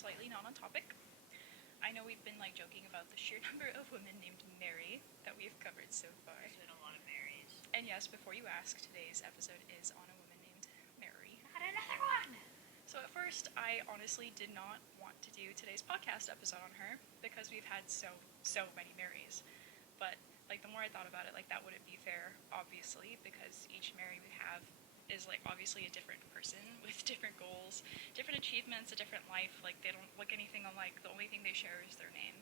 slightly not on topic. I know we've been joking about the sheer number of women named Mary that we've covered so far. There's been a lot of Marys. And yes, before you ask, today's episode is on a woman named Mary. Not another one! So at first, I honestly did not want to do today's podcast episode on her because we've had so many Marys. But the more I thought about it, that wouldn't be fair, obviously, because each Mary we have is obviously a different person with different goals, different achievements, a different life. They don't look anything alike. The only thing they share is their name.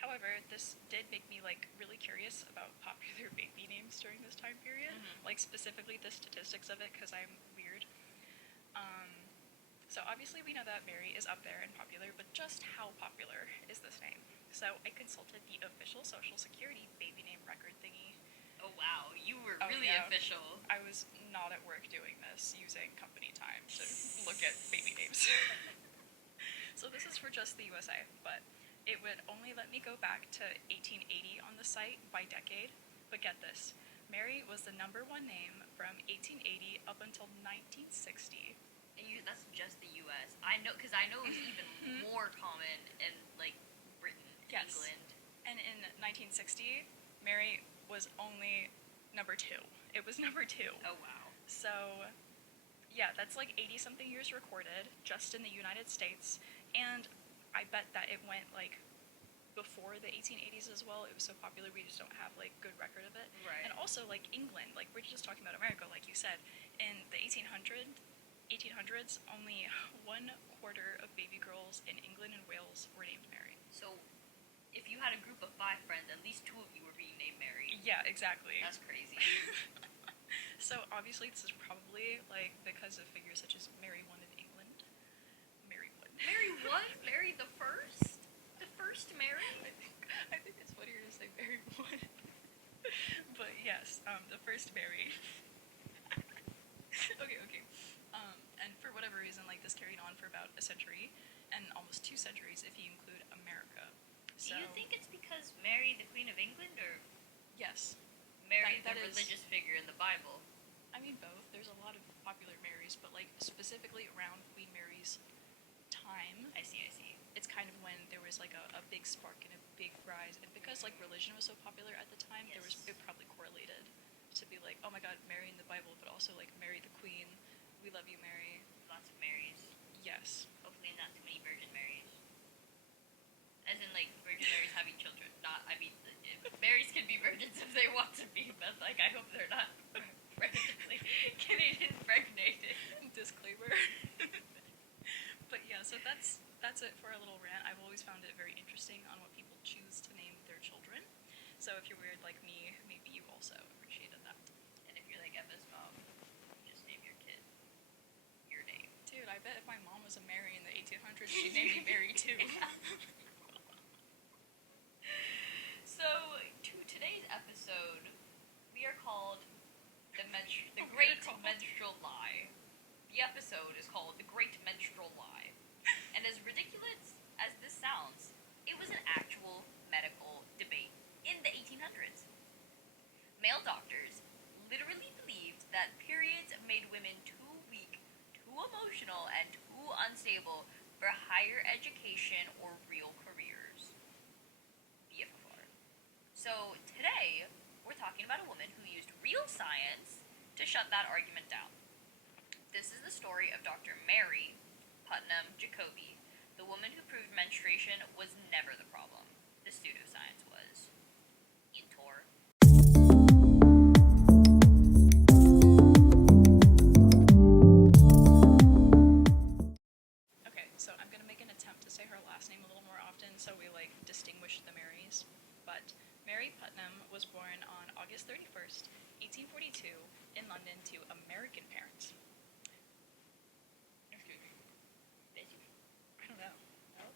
However, this did make me really curious about popular baby names during this time period, specifically the statistics of it, because I'm weird. So obviously we know that Mary is up there and popular, but just how popular is this name? So I consulted the official Social Security baby name record thingy. Oh wow, you were really official. I was not at work doing this, using company time to look at baby names. So this is for just the USA, but it would only let me go back to 1880 on the site by decade. But get this, Mary was the number one name from 1880 up until 1960. And that's just the U.S. I know, because I know it's even more common in Britain, yes. England. And in 1960, Mary was only number 2. It was number 2. Oh wow. So, yeah, that's 80-something years recorded just in the United States, and I bet that it went before the 1880s as well. It was so popular, we just don't have good record of it. Right. And also England, we're just talking about America, like you said. In the 1800s, only 1/4 of baby girls in England and Wales were named Mary. So, if you had a group of 5 friends, at least 2 of you were being named Mary. Yeah, exactly. That's crazy. So obviously this is probably because of figures such as Mary I of England. Mary I. Mary what? Mary the first? The first Mary? I think it's funnier to say Mary I. But yes, the first Mary. Okay. And for whatever reason, this carried on for about a century, and almost 2 centuries if you include America. So, do you think it's because Mary, the Queen of England, or yes, Mary, that the is, religious figure in the Bible? I mean both. There's a lot of popular Marys, but specifically around Queen Mary's time. I see. It's kind of when there was a big spark and a big rise, and because religion was so popular at the time, Yes. it probably correlated to be oh my God, Mary in the Bible, but also Mary the Queen. We love you, Mary. Lots of Marys. Yes. Hopefully not too many Virgin Marys. As in Virgin Marys having children. Marys can be virgins if they want to be, but I hope they're not randomly getting impregnated. Disclaimer. But yeah, so that's it for a little rant. I've always found it very interesting on what people choose to name their children. So if you're weird like me, maybe you also appreciated that. And if you're like Emma's mom, you just name your kid your name. Dude, I bet if my mom was a Mary in the 1800s, she'd name me Mary too. So, to today's episode, we are called The Great Menstrual Lie. The episode is called The Great Menstrual Lie. And as ridiculous as this sounds, it was an actual medical debate in the 1800s. Male doctors literally believed that periods made women too weak, too emotional, and too unstable for higher education or real careers. BFFR. So today, we're talking about a woman who used real science to shut that argument down. This is the story of Dr. Mary Putnam Jacobi, the woman who proved menstruation was never the problem. The pseudoscience was. Intor. Okay, so I'm gonna make an attempt to say her last name a little more often so we distinguish the Marys. But Mary Putnam was born on August 31st, 1842 in London to American parents. I don't know.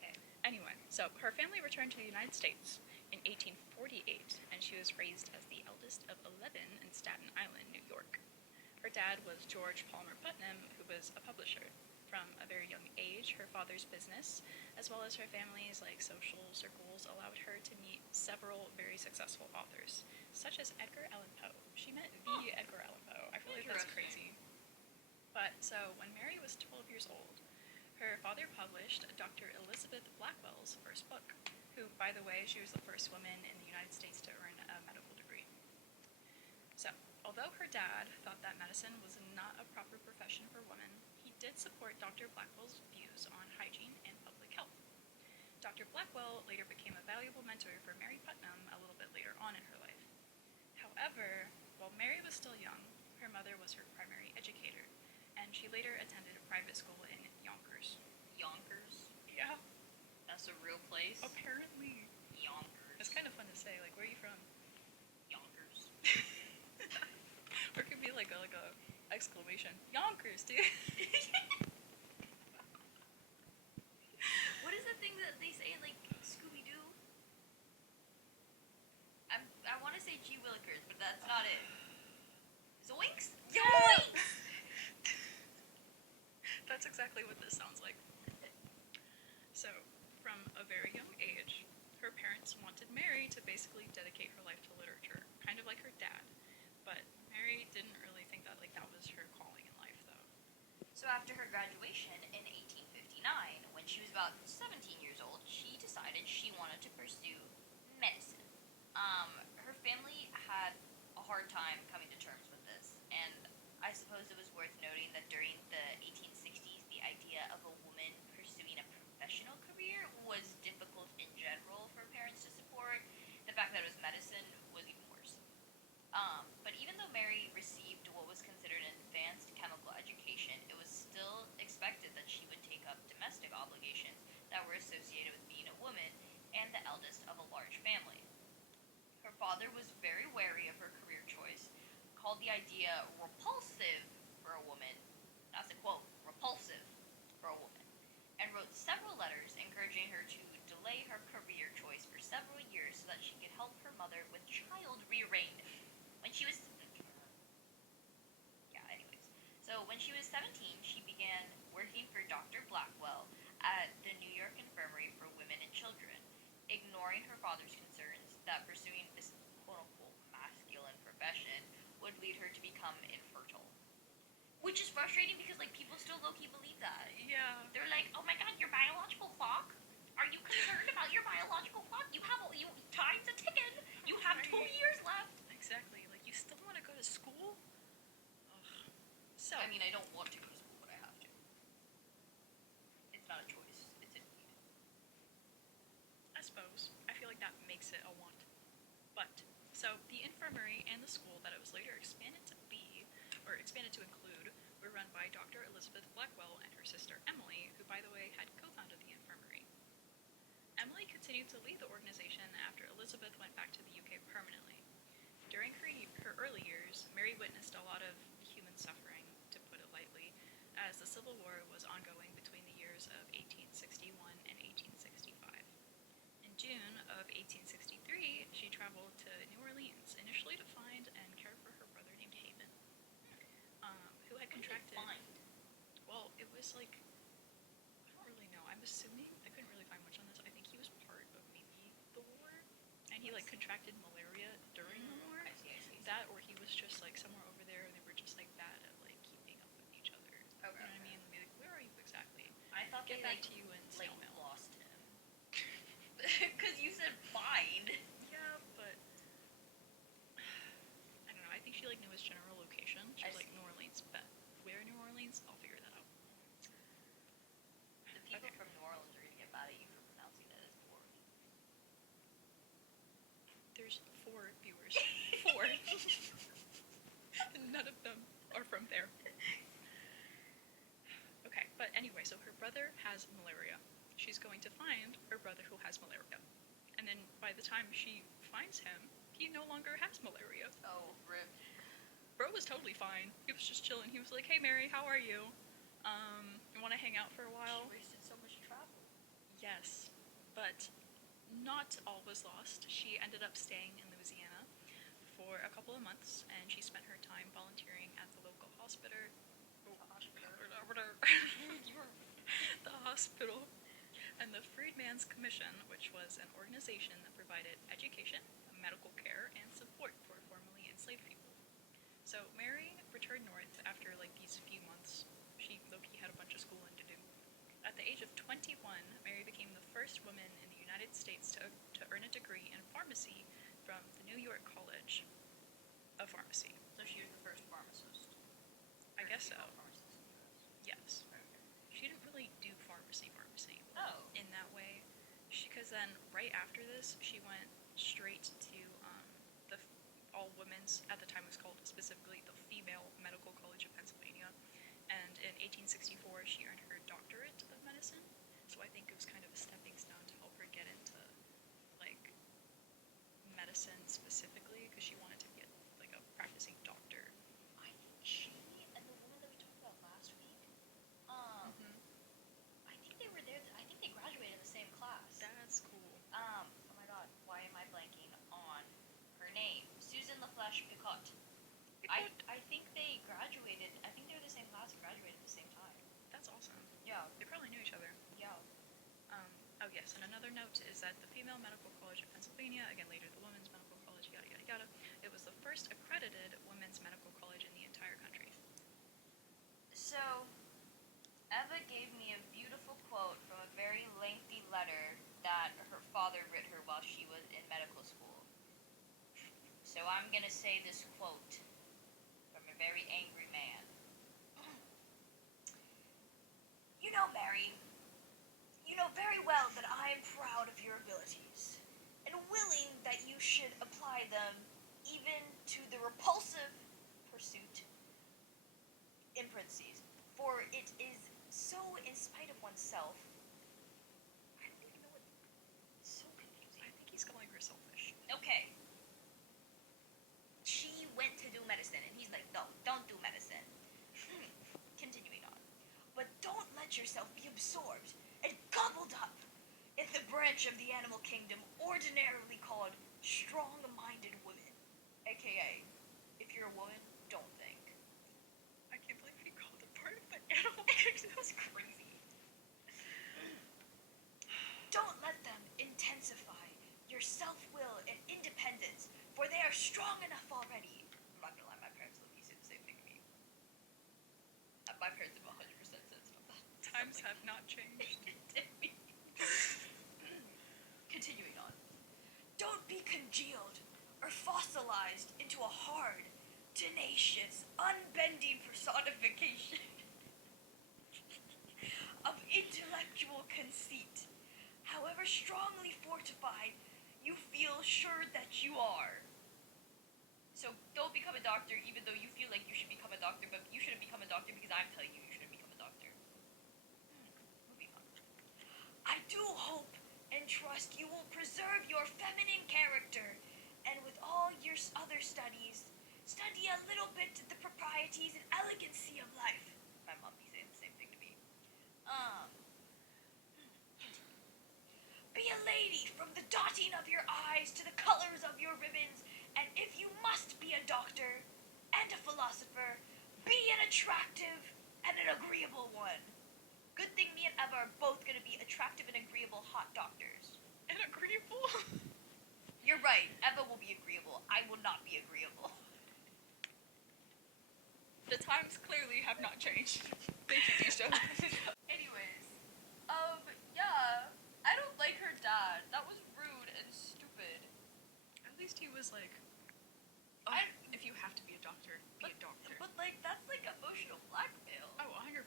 Okay. Anyway, so her family returned to the United States in 1848, and she was raised as the eldest of 11 in Staten Island, New York. Her dad was George Palmer Putnam, who was a publisher. From a very young age, her father's business, as well as her family's social circles, allowed her to meet several very successful authors, such as Edgar Allan Poe. She met the Edgar Allan Poe. I feel like that's crazy. But so when Mary was 12 years old, Her father published Dr. Elizabeth Blackwell's first book, who, by the way, she was the first woman in the United States to earn a medical degree. So, although her dad thought that medicine was not a proper profession for women, he did support Dr. Blackwell's views on hygiene and public health. Dr. Blackwell later became a valuable mentor for Mary Putnam a little bit later on in her life. However, while Mary was still young, her mother was her primary educator, and she later attended a private school in Yonkers. Yonkers? Yeah, That's a real place? apparently. Yonkers. It's kind of fun to say. Like, where are you from? Yonkers. Or it could be like a exclamation. Yonkers, dude. What is the thing that they say in, like, Scooby-Doo? I want to say G. Willikers, but that's not it. Zoinks? Yoinks! That's exactly what this sounds like. So, from a very young age, her parents wanted Mary to basically dedicate her life to literature, kind of like her dad. But Mary didn't really think that that was her calling in life, though. So after her graduation in 1859, when she was about 17 years old, she decided she wanted to pursue medicine. Her family had a hard time coming to terms with this, and I suppose it was worth noting that during the 1860s, the idea of a woman pursuing a professional career was difficult in general for parents to support. The fact that it was medicine was even worse. But even though Mary received what was considered an advanced chemical education, it was still expected that she would take up domestic obligations that were associated with being a woman and the eldest of a large family. Her father was very wary of her career choice, called the idea repulsive for a woman, that's a quote, repulsive for a woman, and wrote several letters encouraging her to delay her career choice for several years so that she could help her mother with child rearing. When she was when she was 17, she began working for Dr. Blackwell at the New York Infirmary for Women and Children, ignoring her father's concerns that pursuing this quote-unquote masculine profession would lead her to become infertile. Which is frustrating because, like, people still low-key believe that. Yeah. They're like, oh my god, your biological clock? Are you concerned about your biological clock? Time's a ticking. You have 2 years left. Exactly. Like, you still want to go to school? Ugh. So. I mean, I don't want to go to school, but I have to. It's not a choice. It's a need. I suppose. I feel like that makes it a want. But, so, the infirmary and the school that it was later expanded to include, were run by Dr. Elizabeth Blackwell and her sister Emily, who, by the way, had co-founded the infirmary. Emily continued to lead the organization after Elizabeth went back to the UK permanently. During her early years, Mary witnessed a lot of human suffering, to put it lightly, as the Civil War was ongoing between the years of 1861 and 1865. In June of 1863, she traveled to New Orleans, initially to find and care for her brother named Haven, who had contracted... Well, it was like... I don't really know. I'm assuming... I couldn't really find much on this. I think he was part of maybe the war, and he contracted malaria during the war. I see. That, or he was just like somewhere over there, and they were just like bad at like keeping up with each other. Okay. You know what I mean? Be like, where are you exactly? I thought Get they back to you in snail mail. lost him. Because you said find. Yeah, but I don't know. I think she like knew his general location. She was like New Orleans, but where in New Orleans? I'll figure that out. The people from New Orleans are gonna get mad at you for pronouncing it as New Orleans. There's 4 viewers. 4. None of them are from there. Okay, but anyway, so her brother has malaria. She's going to find her brother who has malaria. And then by the time she finds him, he no longer has malaria. Oh, rip. Bro was totally fine. He was just chilling. He was like, hey Mary, how are you? You want to hang out for a while? She wasted so much travel. Yes, but not all was lost. She ended up staying in Louisiana for a couple of months, and she spent her time volunteering at the local hospital. The hospital. And the Freedmen's Commission, which was an organization that provided education, medical care, and support for formerly enslaved people. So Mary returned north after like these few months. She low-key had a bunch of schooling to do. At the first woman in the United States to earn a degree in pharmacy from the New York College of Pharmacy. So she was the first pharmacist. I guess so. Pharmacist in the US. Yes. Okay. She didn't really do pharmacy Oh. in that way. Because then, right after this, she went straight to the all women's, at the time it was called specifically the Female Medical College of Pennsylvania. And in 1864, she earned her doctorate of medicine. So I think it was kind of a stepping stone to help her get into, like, medicine specifically, because she wanted to be like a practicing doctor. I think she and the woman that we talked about last week, I think they were there. I think they graduated in the same class. That's cool. Oh my god, why am I blanking on her name? Susan LaFlèche Picot. I think they graduated. I think they were the same class and graduated at the same time. That's awesome. Yeah. They probably knew each other. Yeah. Oh yes, and another note is that the Female Medical College of Pennsylvania, again later the Women's Medical College, yada yada yada, it was the first accredited women's medical college in the entire country. So, Eva gave me a beautiful quote from a very lengthy letter that her father wrote her while she was in medical school. So I'm gonna say this quote from a very angry man. You know, Mary, you know very well that I am proud of your abilities, and willing that you should apply them even to the repulsive pursuit, in parentheses, for it is so in spite of oneself. I don't even know what. So confusing. I think he's calling her selfish. Okay. She went to do medicine, and he's like, no, don't do medicine. Continuing on. But don't let yourself be absorbed and gobbled up in the branch of the animal kingdom ordinarily called strong-minded women. AKA, if you're a woman, don't think. I can't believe he called it part of the animal kingdom. That's crazy. Don't let them intensify your self-will and independence, for they are strong enough already. I'm not gonna lie, my parents literally say the same thing to me. My parents have 100% said stuff. Times have not changed. Continuing on. Don't be congealed or fossilized into a hard, tenacious, unbending personification of intellectual conceit, however strongly fortified you feel sure that you are. So don't become a doctor even though you feel like you should become a doctor, but you shouldn't become a doctor because I'm telling you you shouldn't become a doctor. Moving on. I do hope and trust you will preserve your feminine character, and with all your other studies, study a little bit of the proprieties and elegancy of life. My mom be saying the same thing to me. Be a lady from the dotting of your eyes to the colors of your ribbons, and if you must be a doctor and a philosopher, be an attractive and an agreeable one. Good thing me and Eva are both going to be attractive and agreeable hot doctors. And agreeable? You're right. Eva will be agreeable. I will not be agreeable. The times clearly have not changed. Thank you, Disha. Anyways, yeah, I don't like her dad. That was rude and stupid. At least he was like, if you have to be a doctor, be a doctor. But like, that's like emotional blackmail. Oh, 100%.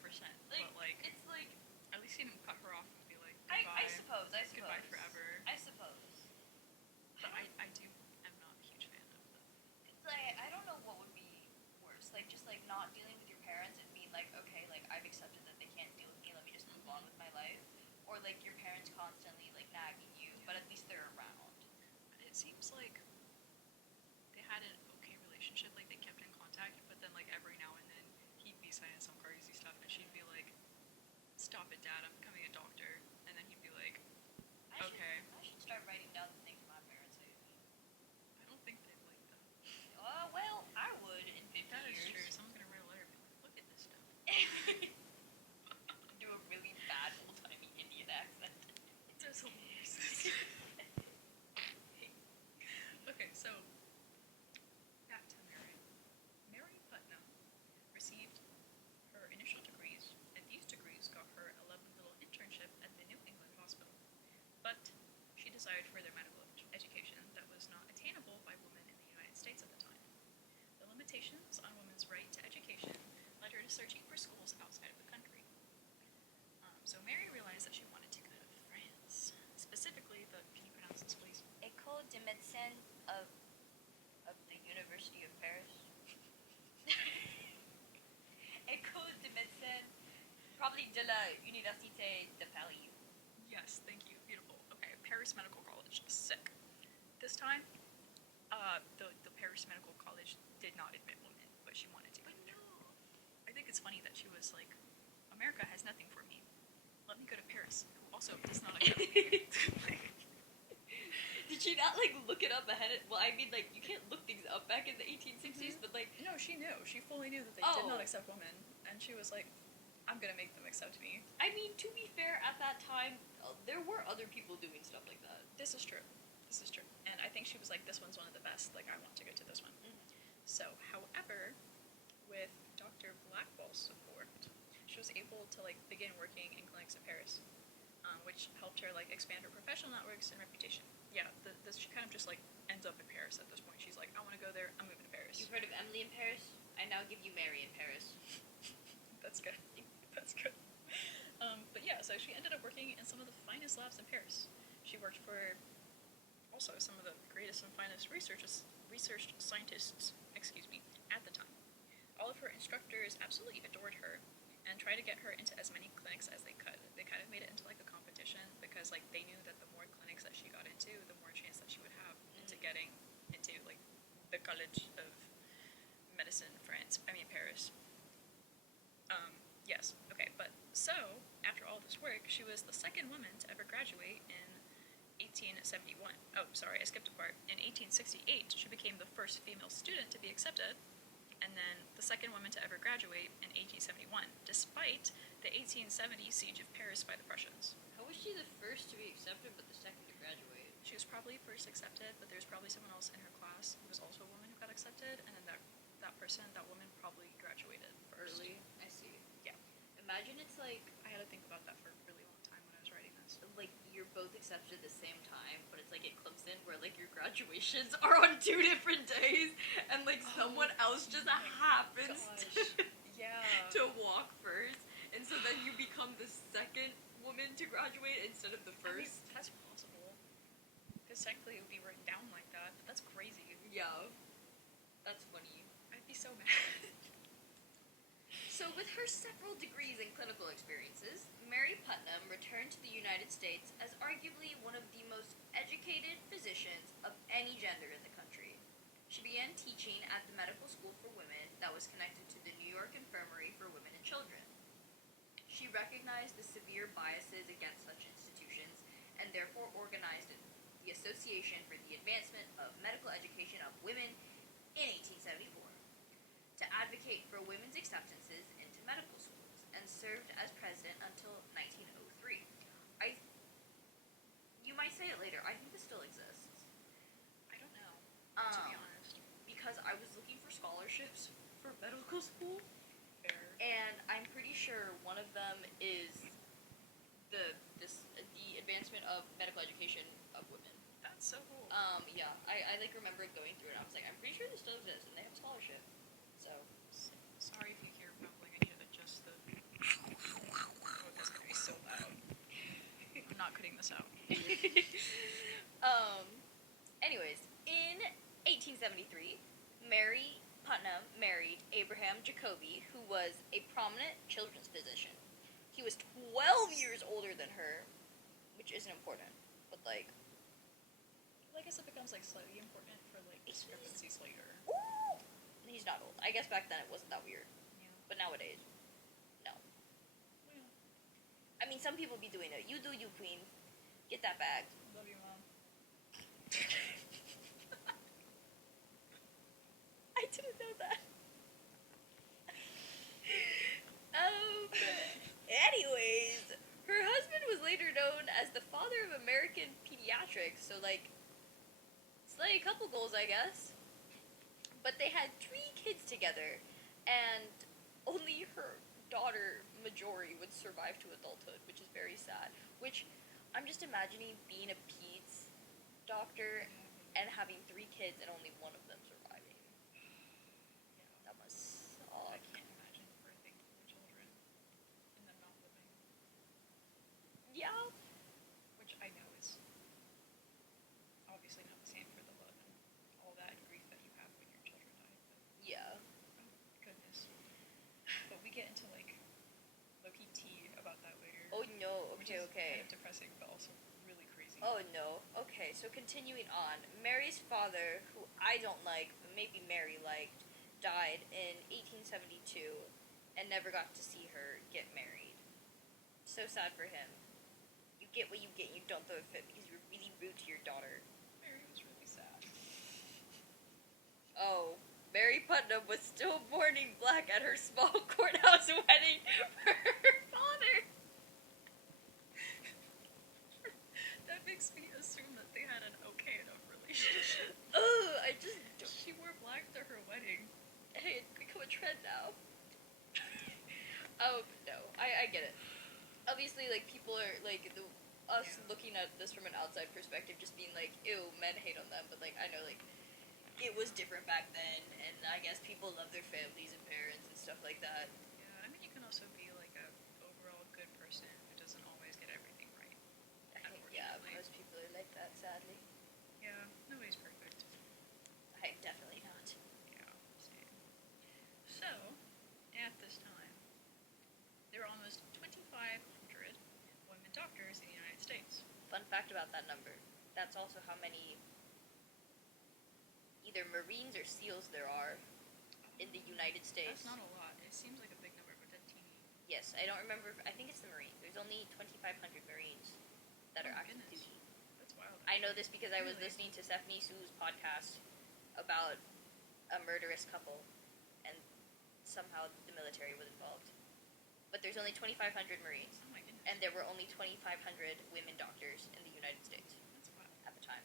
Like, but like, it's like, at least he didn't cut her off and be like, goodbye. I suppose. Goodbye forever. I suppose. But I am not a huge fan of them. It's like, I don't know what would be worse. Like, just like not dealing with your parents and being like, okay, like I've accepted that they can't deal with me, let me just move on with my life. Or like your parents constantly like nagging you, but at least they're around. But it seems like they had an okay relationship, like they kept in contact, but then like every now and then he'd be saying some crazy stuff and she'd be like, stop it, Dad, I'm becoming a doctor. And then he'd be like, okay. I should start writing down the things my parents say. I don't think they'd like that. Well, I would in 50 That years. is true. Someone's gonna write a letter and be like, look at this stuff. Do a really bad old-timey Indian accent. That's hilarious. Okay, so back to Mary. Mary Putnam received her initial degrees, and these degrees got her a lovely little internship searching for schools outside of the country. So Mary realized that she wanted to go to France. Specifically, can you pronounce this, please? École de médecine of the University of Paris. École de médecine, probably de la Université de Paris. Yes, thank you. Beautiful. Okay, Paris Medical College. Sick. This time, the Paris Medical College did not admit women, but she wanted to go there. I think it's funny that she was like, America has nothing for me. Let me go to Paris, who also does not accept me. Did she not, like, look it up ahead of... Well, I mean, like, you can't look things up back in the 1860s, but, like... No, she knew. She fully knew that they did not accept women. And she was like, I'm gonna make them accept me. I mean, to be fair, at that time, there were other people doing stuff like that. This is true. This is true. And I think she was like, this one's one of the best. Like, I want to go to this one. Mm-hmm. So, however, with Dr. Blackwell's support, she was able to, like, begin working in clinics in Paris, which helped her, like, expand her professional networks and reputation. Yeah, she kind of just, like, ends up in Paris at this point. She's like, I want to go there. I'm moving to Paris. You've heard of Emily in Paris? I now give you Mary in Paris. That's good. That's good. But yeah, so she ended up working in some of the finest labs in Paris. She worked for also some of the greatest and finest research scientists, at the time. All of her instructors absolutely adored her and tried to get her into as many clinics as they could. They kind of made it into like a competition because like they knew that the more clinics that she got into, the more chance that she would have into getting into like the College of Medicine, Paris. Yes, okay, but so, after all this work, she was the second woman to ever graduate in 1871. Oh, sorry, I skipped a part. In 1868, she became the first female student to be accepted, and then the second woman to ever graduate in 1871, despite the 1870 siege of Paris by the Prussians. How was she the first to be accepted, but the second to graduate? She was probably first accepted, but there was probably someone else in her class who was also a woman who got accepted, and then that woman probably graduated first. Early? I see. Yeah. Imagine it's like... I had to think about that for a really long time when I was writing this. Like, you're both accepted at the same time, but it's like it clumps in where, like, your graduations are on 2 different days, and, like, someone else just happens to walk first, and so then you become the second woman to graduate instead of the first. I mean, that's possible. Because technically it would be written down like that, but that's crazy. Yeah. That's funny. I'd be so mad. So, with her several degrees and clinical experiences, Mary Putnam returned to the United States as arguably one of the most educated physicians of any gender in the country. She began teaching at the medical school for women that was connected to the New York Infirmary for Women and Children. She recognized the severe biases against such institutions and therefore organized the Association for the Advancement of Medical Education of Women in 1874 to advocate for women's acceptances into medical schools, and served as president until 1903. You might say it later, I think this still exists. I don't know, to be honest. Because I was looking for scholarships for medical school, Fair. and I'm pretty sure one of them is the advancement of medical education of women. That's so cool. Yeah, I like remember going through it, and I was like, I'm pretty sure this still exists, and they have a scholarship. So, sorry if you hear rumbling. I need to adjust the... Oh, that's gonna be so loud. I'm not cutting this out. Anyways, in 1873, Mary Putnam married Abraham Jacobi, who was a prominent children's physician. He was 12 years older than her, which isn't important, but like... Well, I guess it becomes like slightly important for like discrepancies later. Ooh! He's not old. I guess back then it wasn't that weird. Yeah. But nowadays, no. Well, I mean, some people be doing it. You do you, queen. Get that bag. love you, mom. I didn't know that. Anyways, her husband was later known as the father of American pediatrics, so, like, slay couple goals, I guess. But they had 3 kids together, and only her daughter, Marjorie, would survive to adulthood, which is very sad. Which, I'm just imagining being a peds doctor and having 3 kids and only one of them surviving. That must suck. I can't imagine birthing Okay. Kind of depressing, but also really crazy. Oh no. Okay, so continuing on. Mary's father, who I don't like, but maybe Mary liked, died in 1872 and never got to see her get married. So sad for him. You get what you get and you don't throw a fit because you were really rude to your daughter. Mary was really sad. Oh, Mary Putnam was still mourning black at her small courthouse wedding for her father. That makes me assume that they had an okay enough relationship. Ugh, I just don't. She wore black to her wedding. Hey, it's become a trend now. Oh, no. I get it. Obviously, like, people are, like, us Yeah. looking at this from an outside perspective, just being like, ew, men hate on them, but, like, I know, like, it was different back then, and I guess people love their families and parents and stuff like that. Yeah, I mean, you can also be like a overall good person who doesn't always get everything right. I think, yeah, Unfortunately. most people are like that, sadly. Yeah, nobody's perfect. I'm definitely not. Yeah, same. So, at this time, there were almost 2,500 women doctors in the United States. Fun fact about that number, that's also how many either Marines or SEALs there are in the United States. That's not a lot. It seems like a big number, but that's teeny. Yes, I don't remember. I think it's the Marines. There's only 2,500 Marines that Oh are my active goodness. duty. That's wild. I know this because I was Really? listening to Stephanie Sue's podcast about a murderous couple, and somehow the military was involved. But there's only 2,500 Marines, Oh my goodness. and there were only 2,500 women doctors in the United States That's wild. at the time.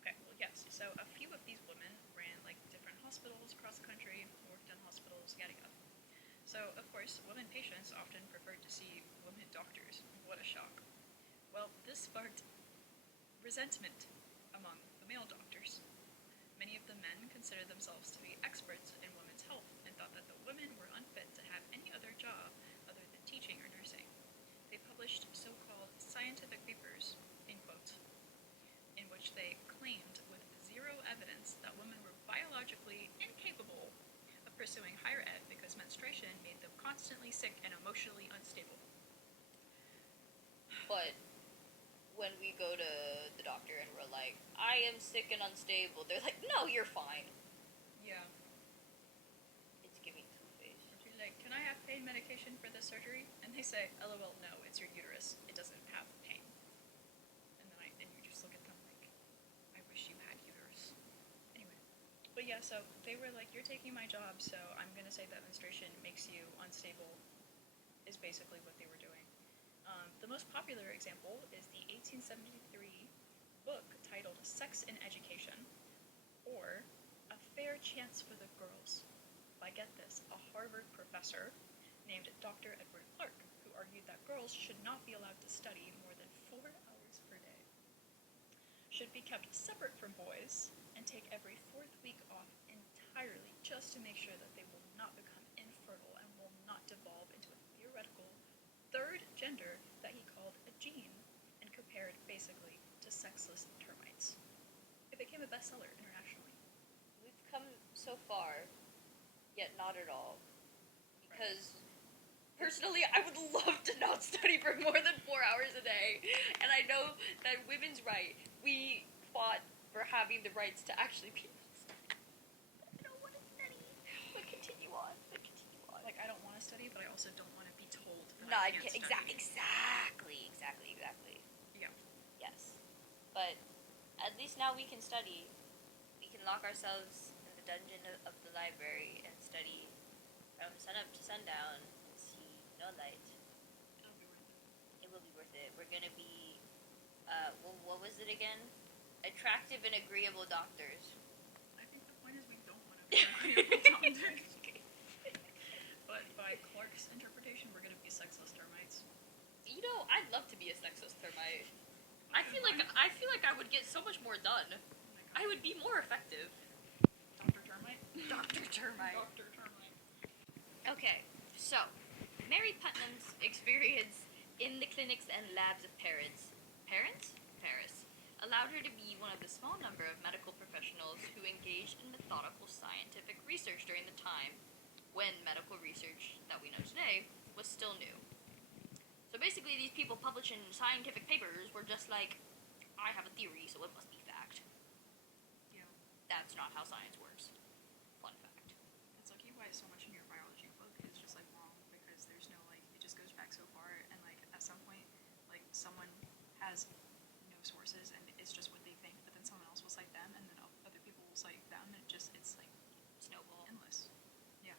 Okay, well, yes. So a few of these women ran like different hospitals across the country, worked in hospitals, yada yada. So, of course, women patients often preferred to see women doctors. What a shock. Well, this sparked resentment among the male doctors. Many of the men considered themselves to be experts in women's health and thought that the women were unfit to have any other job other than teaching or nursing. They published so-called scientific papers, in quotes, in which they claimed with zero evidence that women were biologically incapable of pursuing higher ed because menstruation made them constantly sick and emotionally unstable. But when we go to the doctor and we're like, I am sick and unstable, they're like, no, you're fine. Yeah. It's giving two-face. Or she's like, can I have pain medication for this surgery? And they say, LOL, no, it's your uterus. It doesn't have pain. And you just look at them like, I wish you had uterus. Anyway. But yeah, so they were like, you're taking my job, so I'm going to say that menstruation makes you unstable, is basically what they were doing. The most popular example is the 1873 book titled Sex in Education, or A Fair Chance for the Girls, by, get this, a Harvard professor named Dr. Edward Clark, who argued that girls should not be allowed to study more than 4 hours per day, should be kept separate from boys, and take every 4th week off entirely just to make sure that they will not become infertile and will not devolve into a theoretical third gender that he called a gene, and compared basically to sexless termites. It became a bestseller internationally. We've come so far, yet not at all. Because, personally, I would love to not study for more than 4 hours a day. And I know that women's right, we fought for having the rights to actually be able to study. I don't want to study. But continue on. Like, I don't want to study, but I also don't want to be told that No, I can't study. exactly. Yeah. Yes. But at least now we can study. We can lock ourselves in the dungeon of the library and study from sunup to sundown and see no light. It'll be worth it. It will be worth it. We're gonna be, what was it again? Attractive and agreeable doctors. I think the point is we don't want to be agreeable doctors. But by Clark's interpretation, we're going to be sexless termites. You know, I'd love to be a sexless termite. I feel like I would get so much more done. I would be more effective. Dr. Termite? Dr. Termite. Dr. Termite. Okay, so Mary Putnam's experience in the clinics and labs of Paris allowed her to be one of the small number of medical professionals who engaged in methodical scientific research during the time when medical research that we know today was still new. basically, these people publishing scientific papers were just like, I have a theory, so it must be fact. Yeah. That's not how science works. Fun fact. That's like why so much in your biology book is just like wrong, because there's no like, it just goes back so far, and like at some point like someone has no sources and it's just what they think, but then someone else will cite them, and then other people will cite them, and it's like Snowball. endless. Yeah.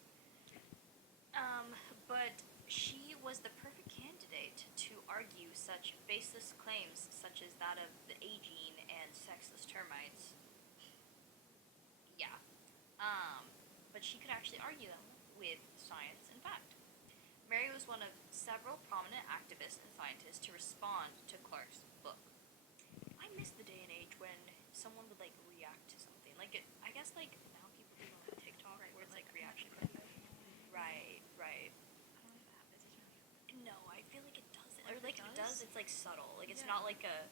But she was the perfect candidate to argue such baseless claims such as that of the aging and sexless termites. Yeah. But she could actually argue them with science and fact. Mary was one of several prominent activists and scientists to respond to Clark's book. I miss the day and age when someone would like react to something. Like I guess like now people do it on TikTok, right, where it's like reaction. Right. I don't know if that happens. Does it really? No, I feel like it doesn't. Like Or like it if it does? does, it's like subtle. Like it's Yeah. not like a.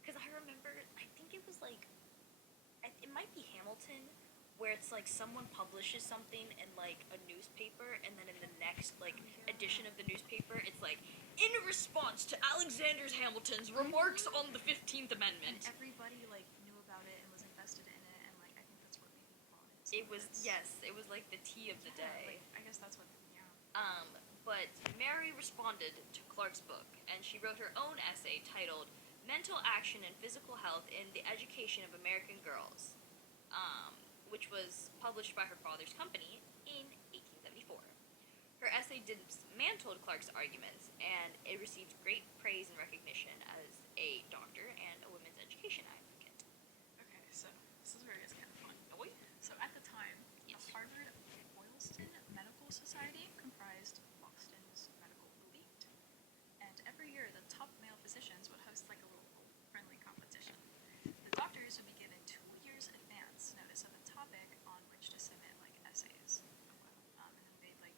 Because I remember, I think it was like, it might be Hamilton, where it's like someone publishes something in like a newspaper, and then in the next like edition of the newspaper, it's like in response to Alexander Hamilton's remarks on the 15th And Amendment. everybody like knew about it and was invested in it, and like I think that's what made me applaud it. It was it was like the tea of the day. Like, I guess that's what. Yeah. But Mary responded to Clark's book, and she wrote her own essay titled Mental Action and Physical Health in the Education of American Girls, which was published by her father's company in 1874. Her essay dismantled Clark's arguments, and it received great praise and recognition as a doctor and a women's education advocate. Okay, so this is where it gets kind of fun. Oh, So at the time, yes. the Harvard Boylston Medical Society comprised Boston's medical elite, and every year the top male physicians would host like a little friendly competition. The doctors would be given 2 years advance notice of a topic on which to submit like essays, and then they'd like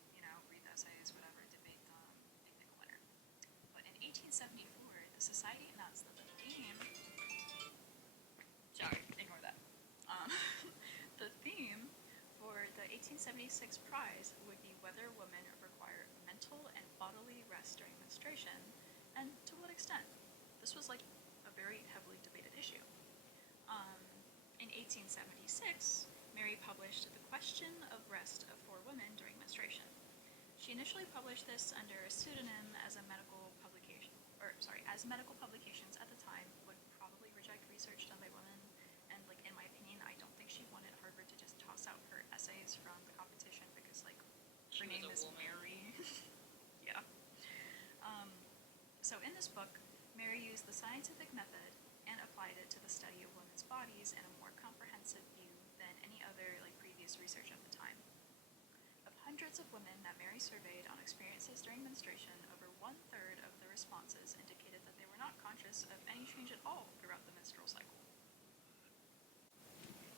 read the essays, whatever, debate them, they pick a winner. But in 1874, the society announced that the theme. Sorry. Ignore that. The theme for the 1876 prize would be whether women require mental and bodily rest during menstruation, and to what extent. This was like a very heavily debated issue. In 1876, Mary published The Question of Rest for Women During Menstruation. She initially published this under a pseudonym as medical publications at the time would probably reject research done by women, and like in my opinion, I don't think she wanted Harvard to just toss out her essays from the competition because like her name is Mary. Yeah. So in this book, Mary used the scientific method and applied it to the study of women's bodies in a more comprehensive view than any other like previous research at the time. Of hundreds of women that Mary surveyed on experiences during menstruation, over 1/3 of the responses indicated that they were not conscious of any change at all throughout the menstrual cycle.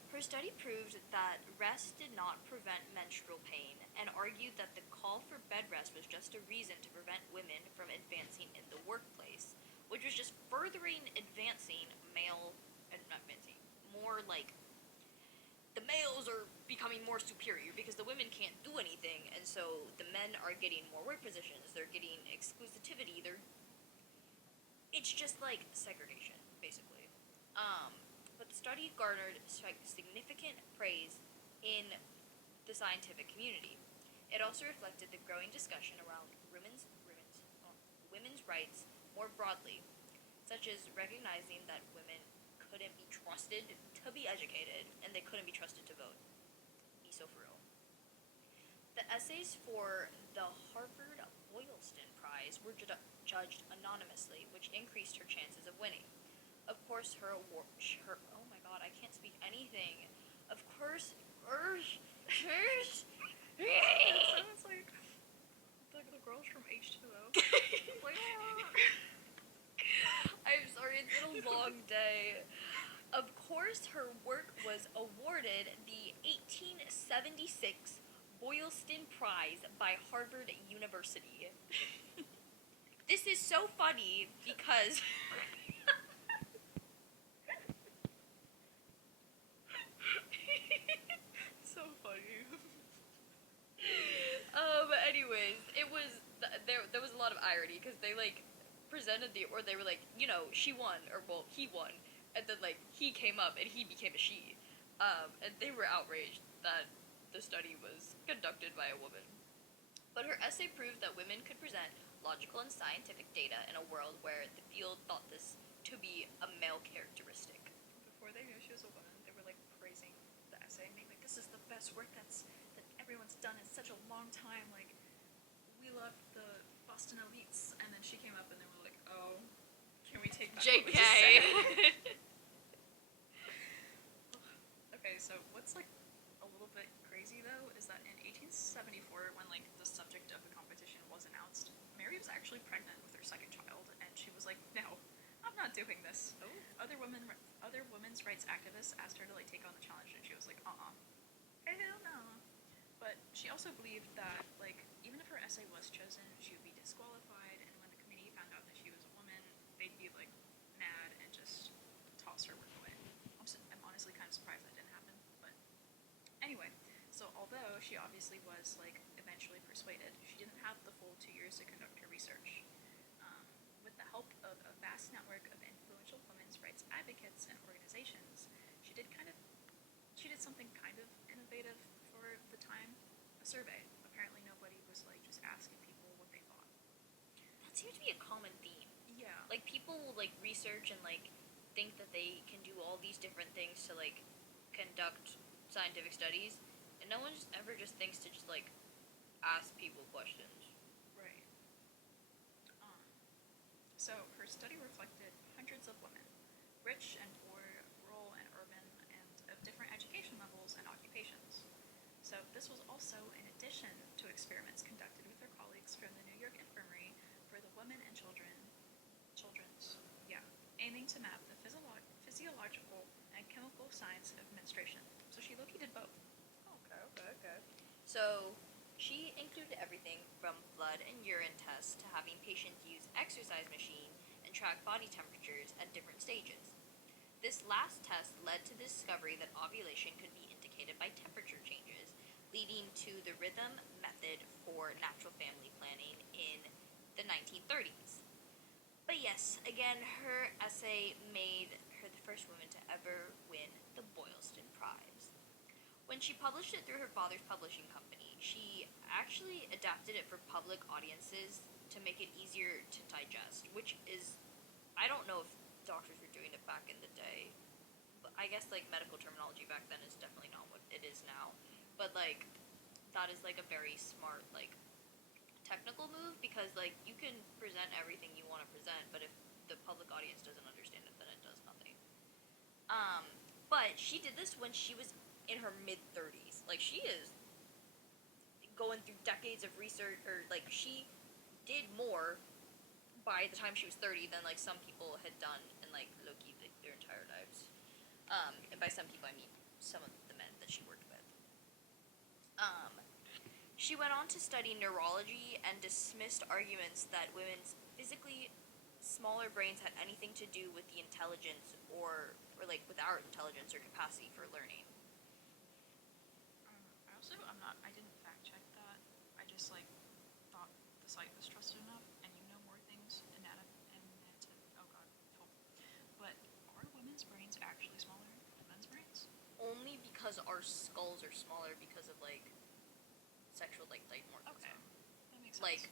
Her study proved that rest did not prevent menstrual pain, and argued that the call for bed rest was just a reason to prevent women from advancing in the workplace, which was just furthering more like the males are becoming more superior because the women can't do anything, and so the men are getting more work positions, they're getting exclusivity, it's just like segregation, basically. But the study garnered significant praise in the scientific community. It also reflected the growing discussion around women's rights more broadly, such as recognizing that women couldn't be trusted to be educated and they couldn't be trusted to vote. Be so for real. The essays for the Harvard Boylston Prize were judged anonymously, which increased her chances of winning. Of course, her oh my god, I can't speak anything. Of course, It sounds like the girls from H2O. I'm sorry, it's been a long day. Of course, her work was awarded the 1876 Boylston Prize by Harvard University. This is so funny because So funny. Anyways, it was there was a lot of irony because they like presented they were like, you know, she won, or well, he won, and then like he came up and he became a she, and they were outraged that the study was conducted by a woman. But her essay proved that women could present logical and scientific data in a world where the field thought this to be a male characteristic. Before they knew she was a woman, they were like praising the essay and being like, "This is the best work that everyone's done in such a long time. Like, we love the Boston elites." And then she came up and they were like, "Oh, can we take back what we JK. just said?" Okay, so what's like a little bit crazy though is that in 1874, when like the subject of the competition was announced, Mary was actually pregnant with her second child, and she was like, "No, I'm not doing this." Oh. Other women's rights activists asked her to like take on the challenge, and she was like, hell no." But she also believed that like even if her essay was chosen, she would be disqualified, and when the committee found out that she was a woman, they'd be like mad and just toss her work away. I'm honestly kind of surprised that didn't happen, but anyway. So although she obviously was like eventually persuaded, she didn't have the full 2 years to conduct her research. With the help of a vast network of influential women's rights advocates and organizations, she did something kind of innovative for the time, a survey. Apparently nobody was like just asking people what they thought. That seems to be a common theme. Yeah. Like people will like research and like think that they can do all these different things to like conduct scientific studies, and no one just ever just thinks to just like ask people questions. Right. So her study reflected hundreds of women, rich and poor, rural and urban, and of different education levels and occupations. So this was also in addition to experiments conducted with her colleagues from the New York Infirmary for the women and children's, aiming to map the physiological and chemical science of menstruation. So she low-key did both. Okay. So she included everything from blood and urine tests to having patients use exercise machine and track body temperatures at different stages. This last test led to the discovery that ovulation could be indicated by temperature changes, leading to the rhythm method for natural family planning in the 1930s. But yes, again, her essay made her the first woman to ever win the Boylston Prize. When she published it through her father's publishing company, she actually adapted it for public audiences to make it easier to digest, which is, I don't know if doctors were doing it back in the day, but I guess like medical terminology back then is definitely not what it is now. But like, that is like a very smart like technical move, because like you can present everything you want to present, but if the public audience doesn't understand it, then it does nothing. But she did this when she was in her mid-30s. Like, she is going through decades of research, or like she did more by the time she was 30 than like some people had done in like low-key like, their entire lives. And by some people I mean some of the men that she worked with. She went on to study neurology and dismissed arguments that women's physically smaller brains had anything to do with the intelligence or like with our intelligence or capacity for learning. I didn't fact check that. I just like thought the site was trusted enough, and you know more things But are women's brains actually smaller than men's brains? Only because our skulls are smaller because of like sexual like dimorphism. Okay, that makes sense. Like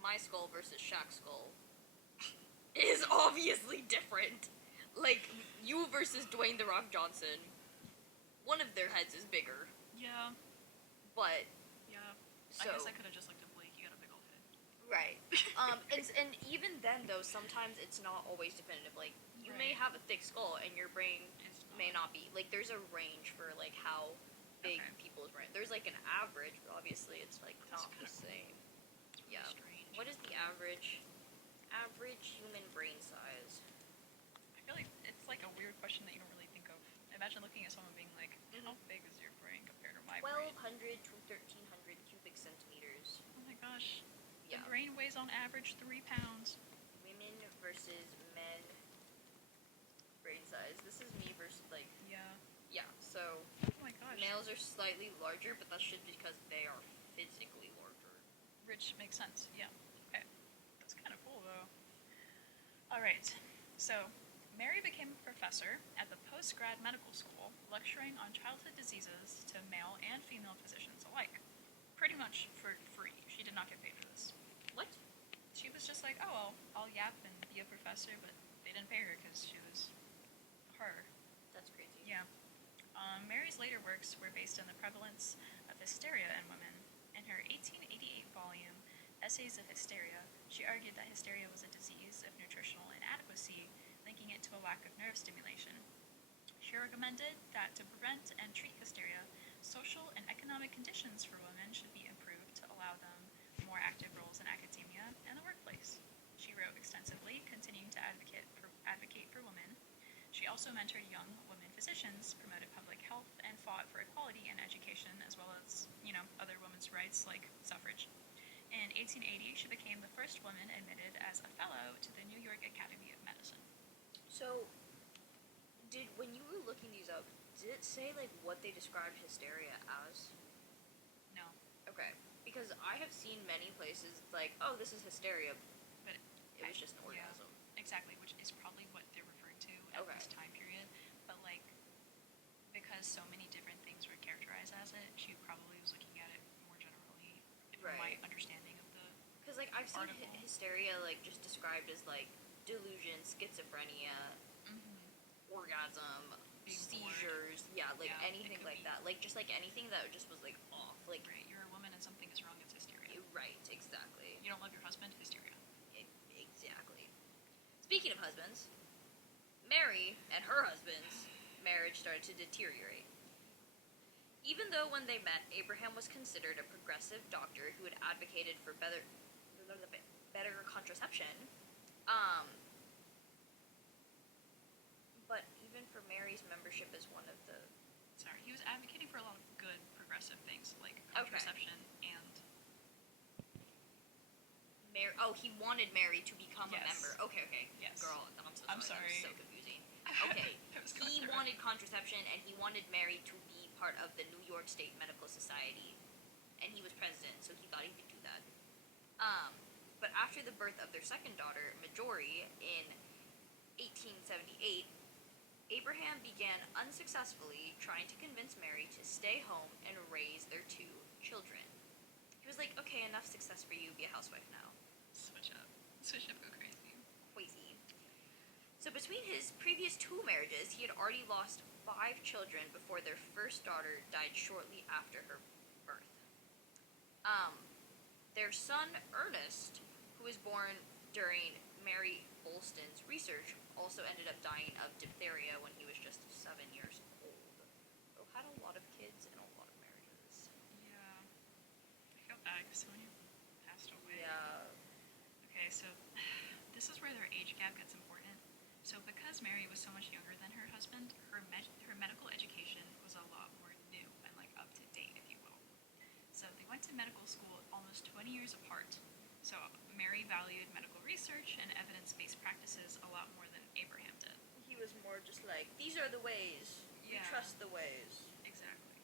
my skull versus Shaq's skull is obviously different. Like you versus Dwayne The Rock Johnson, one of their heads is bigger. Yeah. But yeah, so, I guess I could have just looked at Blake. He got a big old head. Right. And even then though, sometimes it's not always definitive. Like you may have a thick skull and your brain may not be. Like there's a range for like how big people's brain. There's like an average, but obviously it's like not the same. Really strange. What is the average human brain size? I feel like it's like a weird question that you don't really think of. Imagine looking at someone being like, how big is your brain compared to my brain? 1,200 to 1,300 cubic centimeters. Oh my gosh. Yeah. The brain weighs on average 3 pounds. Women versus men brain size. This is me versus like. Yeah, so oh my gosh. males are slightly larger, but that's just because they are physically larger. Which makes sense, yeah. Okay. That's kind of cool, though. Alright, so Mary became a professor at the post-grad medical school, lecturing on childhood diseases to male and female physicians alike. Pretty much for free. She did not get paid for this. What? She was just like, oh, I'll yap and be a professor, but they didn't pay her because she was her. That's crazy. Yeah. Mary's later works were based on the prevalence of hysteria in women. In her 1888 volume, Essays of Hysteria, she argued that hysteria was a disease of nutritional inadequacy, linking it to a lack of nerve stimulation. She recommended that to prevent and treat hysteria, social and economic conditions for women should be improved to allow them more active roles in academia and the workplace. She wrote extensively, continuing to advocate for women. She also mentored young women physicians, promoted public health, and fought for equality in education as well as, other women's rights like suffrage. In 1880, she became the first woman admitted as a fellow to the New York Academy of Medicine. So, when you were looking these up, did it say, what they described hysteria as? No. Okay. Because I have seen many places, oh, this is hysteria, But it was just an orgasm. Yeah, exactly, which is probably what they're referring to at this time period. But, because so many different things were characterized as it, she probably was looking at it more generally, from my understanding of the Because, I've seen hysteria, just described as, delusion, schizophrenia, orgasm, being seizures, bored. Anything like that. Just, anything that just was, off. Right, you're a woman and something is wrong, it's hysteria. Right, exactly. You don't love your husband, hysteria. Exactly. Speaking of husbands, Mary and her husband's marriage started to deteriorate. Even though when they met, Abraham was considered a progressive doctor who had advocated for better contraception, but even for Mary's membership as one of the... Sorry, he was advocating for a lot of good progressive things, like contraception and... he wanted Mary to become a member. Okay. Yes. Girl, I'm so sorry. That was so confusing. Okay, he wanted contraception, and he wanted Mary to be part of the New York State Medical Society, and he was president, so he thought he could do that. But after the birth of their second daughter, Marjorie, in 1878, Abraham began unsuccessfully trying to convince Mary to stay home and raise their two children. He was like, okay, enough success for you, be a housewife now. Switch up, go crazy. So between his previous two marriages, he had already lost 5 children before their first daughter died shortly after her birth. Their son, Ernest, who was born during Mary Olston's research, also ended up dying of diphtheria when he was just 7 years old. So had a lot of kids and a lot of marriages. Yeah. I feel bad because someone passed away. Yeah. Okay, so this is where their age gap gets important. So because Mary was so much younger than her husband, her medical education was a lot more new and up to date, if you will. So they went to medical school almost 20 years apart. So Mary valued medical research and evidence-based practices a lot more than Abraham did. He was more just these are the ways. Yeah. We trust the ways. Exactly.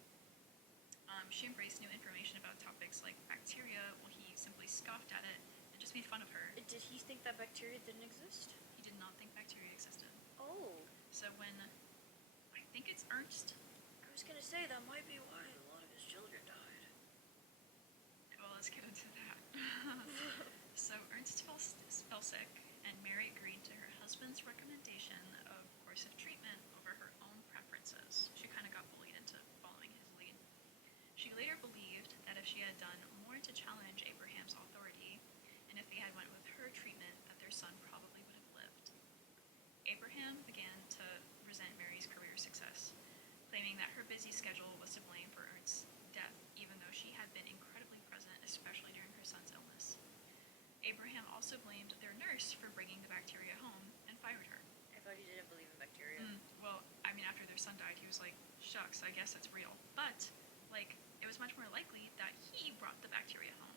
She embraced new information about topics like bacteria, while he simply scoffed at it and just made fun of her. Did he think that bacteria didn't exist? He did not think bacteria existed. Oh. So when, I think it's Ernst. I was gonna say, that might be why a lot of his children died. Well, let's get into that. So Ernst fell sick, and Mary agreed to her husband's recommendation of course of treatment over her own preferences. She kind of got bullied into following his lead. She later believed that if she had done more to challenge Abraham's authority, and if they had went with her treatment, that their son probably would have lived. Abraham began to resent Mary's career success, claiming that her busy schedule was to blame for Ernst's death, even though she had been incredibly present, especially during her son's illness. Abraham also blamed their nurse for bringing the bacteria home and fired her. I thought he didn't believe in bacteria. Well, I mean, after their son died, he was like, shucks, I guess it's real. But, it was much more likely that he brought the bacteria home.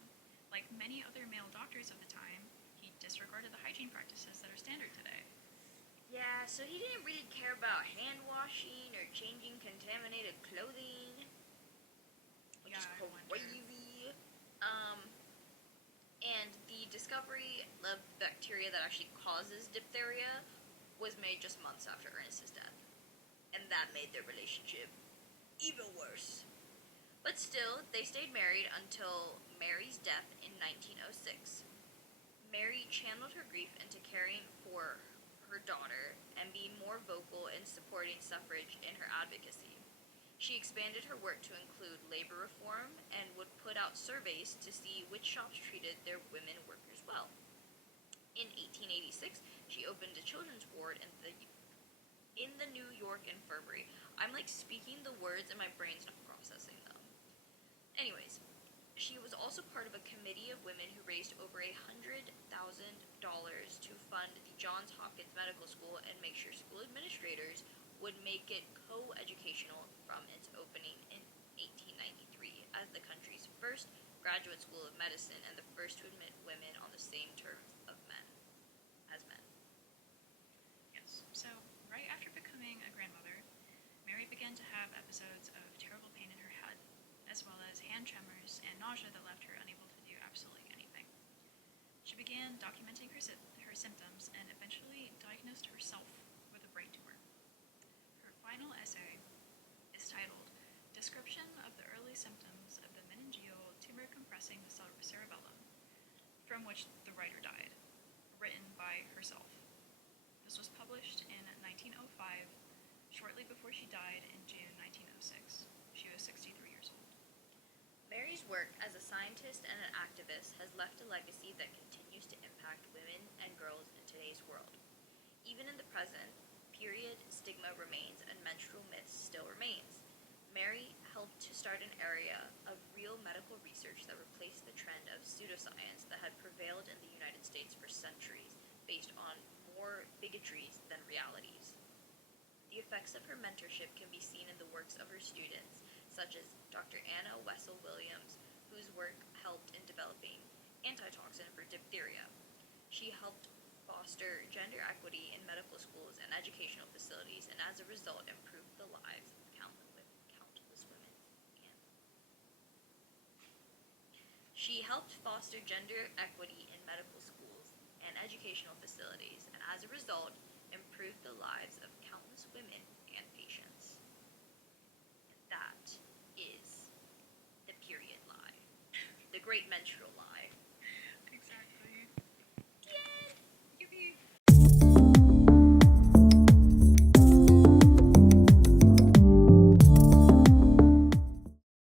Like many other male doctors of the time, he disregarded the hygiene practices that are standard today. Yeah, so he didn't really care about hand washing or changing contaminated clothing. Which is crazy. bacteria that actually causes diphtheria was made just months after Ernest's death. And that made their relationship even worse. But still, they stayed married until Mary's death in 1906. Mary channeled her grief into caring for her daughter and being more vocal in supporting suffrage in her advocacy. She expanded her work to include labor reform and would put out surveys to see which shops treated their women workers well. In 1886, she opened a children's ward in the New York Infirmary. I'm like speaking the words and my brain's not processing them. Anyways, she was also part of a committee of women who raised over $100,000 to fund the Johns Hopkins Medical School and make sure school administrators would make it co-educational from its opening in 1893 as the country's first graduate school of medicine and the first to admit women on the same terms of men as men. Yes. So, right after becoming a grandmother, Mary began to have episodes of terrible pain in her head, as well as hand tremors and nausea that left her unable to do absolutely anything. She began documenting her symptoms and eventually diagnosed herself with a brain tumor. Her final essay is titled Description of the Early Symptoms of the Meningeal Tumor Compressing the Cerebellum, from which the writer died, written by herself. This was published in 1905, shortly before she died in June 1906. She was 63 years old. Mary's work as a scientist and an activist has left a legacy that continues to impact women and girls in today's world. Even in the present, period stigma remains and menstrual myths still remains. Mary helped to start an area of real medical research that replaced the trend of pseudoscience that had prevailed in the United States for centuries, based on more bigotries than realities. The effects of her mentorship can be seen in the works of her students, such as Dr. Anna Wessel Williams, whose work helped in developing antitoxin for diphtheria. She helped foster gender equity in medical schools and educational facilities, and as a result, improved the lives of countless women. She helped foster gender equity in medical schools and educational facilities, and as a result, improved the lives of